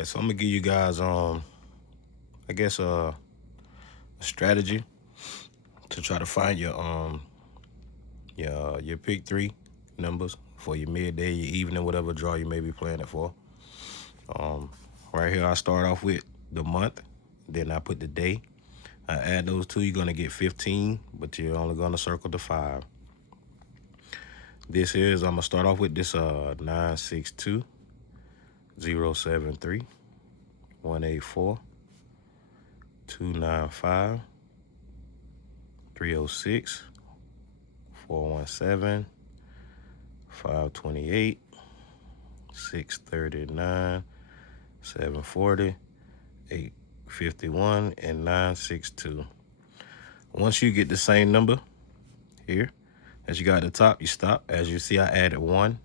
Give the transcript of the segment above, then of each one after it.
right, so I'm gonna give you guys I guess a strategy to try to find your pick three numbers for your midday, your evening, whatever draw you may be playing it for. Right here I start off with the month, then I put the day. I add those two, you're gonna get 15, but you're only gonna circle the 5. This here is I'm gonna start off with this 962 073 184 295 306 417 528 639 740 851 and 962. Once you get the same number here as you got at the top, you stop. As you see, I added 1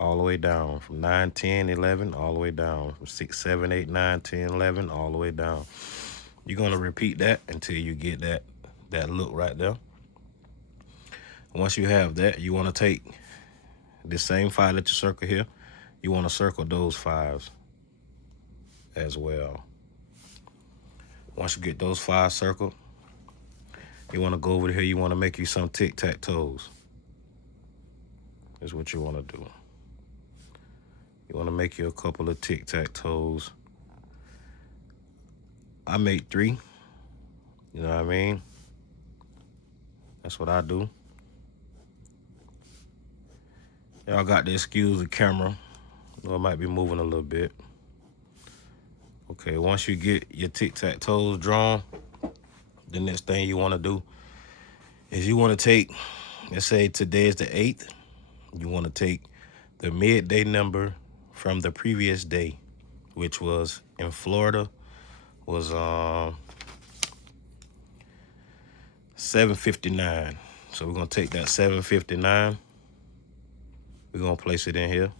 all the way down from 9, 10, 11, all the way down from 6, 7, 8, 9, 10, 11, all the way down. You're going to repeat that until you get that look right there. Once you have that, you want to take the same 5 that you circle here. You want to circle those 5s as well. Once you get those 5 circled, you want to go over here. You want to make you some tic-tac-toes. Is what you want to do. You want to make you a couple of tic-tac-toes. I make 3. You know what I mean? That's what I do. Y'all got to excuse the camera. It might be moving a little bit. Okay, once you get your tic-tac-toes drawn, the next thing you want to do is you want to take, let's say today is the 8th. You want to take the midday number from the previous day, which was in Florida, was 759. So we're going to take that 759. We're going to place it in here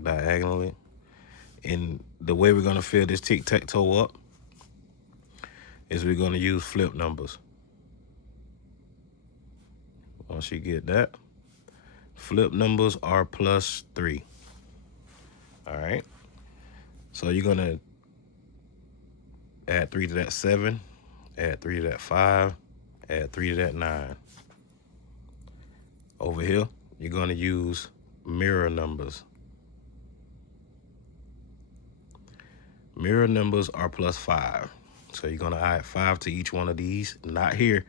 diagonally. And the way we're going to fill this tic-tac-toe up is we're going to use flip numbers. Once you get that, flip numbers are +3. All right. So you're going to add 3 to that 7, add 3 to that 5, add 3 to that 9. Over here, you're going to use mirror numbers. Mirror numbers are +5. So you're going to add 5 to each one of these. Not here.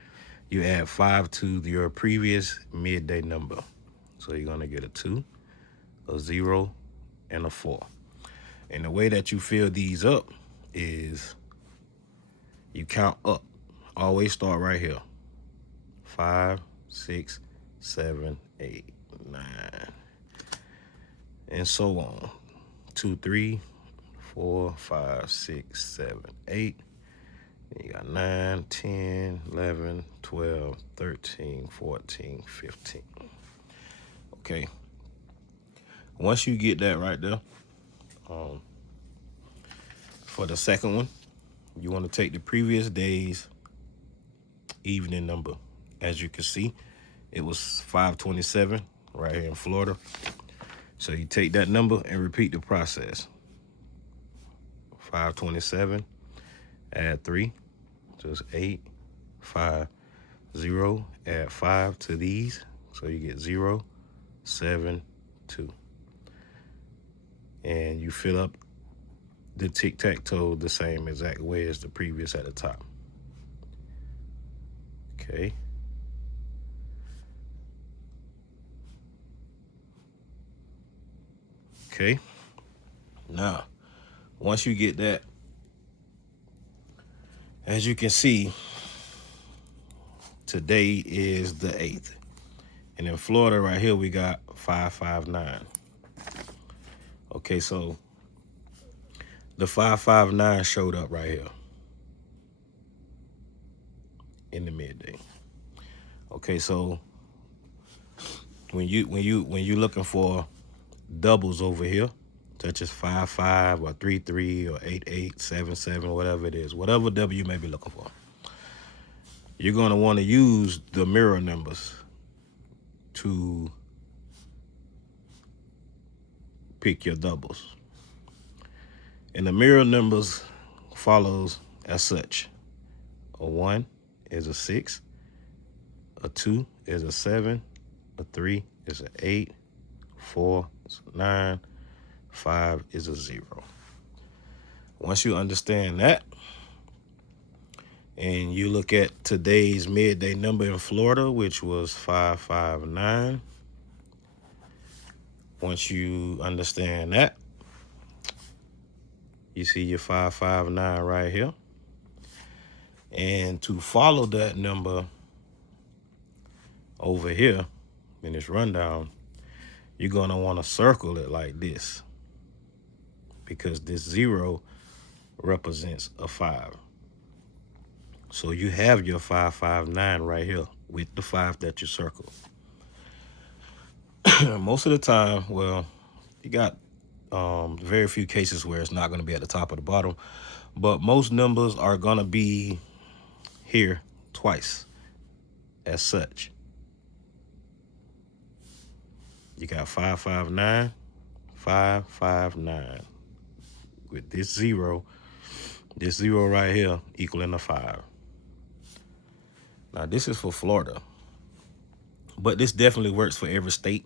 You add 5 to your previous midday number. So you're going to get a 2, a 0, and a 4. And the way that you fill these up is you count up. Always start right here. 5, 6, 7, 8, 9. And so on. 2, 3, 4, 5, 6, 7, 8. Then you got 9, 10, 11, 12, 13, 14, 15. Okay. Once you get that right there, for the second one, you want to take the previous day's evening number. As you can see, it was 527 right here in Florida. So you take that number and repeat the process. 527, add 3, so it's 8, 5, 0, add 5 to these, so you get 0, 7, 2. And you fill up the tic-tac-toe the same exact way as the previous at the top. Okay. Okay. Now, once you get that, as you can see, today is the 8th. And in Florida right here, we got 559. Okay, so the 559 showed up right here in the midday. Okay, so when you're looking for doubles over here, such as 5-5 or 3-3 or 8-8, 7-7, whatever it is, whatever double you may be looking for, you're going to want to use the mirror numbers to pick your doubles. And the mirror numbers follows as such. A 1 is a 6. A 2 is a 7. A 3 is an 8. 4 is a 9. 5 is a 0. Once you understand that, and you look at today's midday number in Florida, which was 559. Once you understand that, you see your 559 right here. And to follow that number over here in this rundown, you're going to want to circle it like this, because this 0 represents a 5. So you have your 559 right here with the 5 that you circle. Most of the time, well, you got very few cases where it's not going to be at the top or the bottom, but most numbers are going to be here twice as such. You got 559, 559 with this 0 right here equaling a 5. Now this is for Florida, but this definitely works for every state.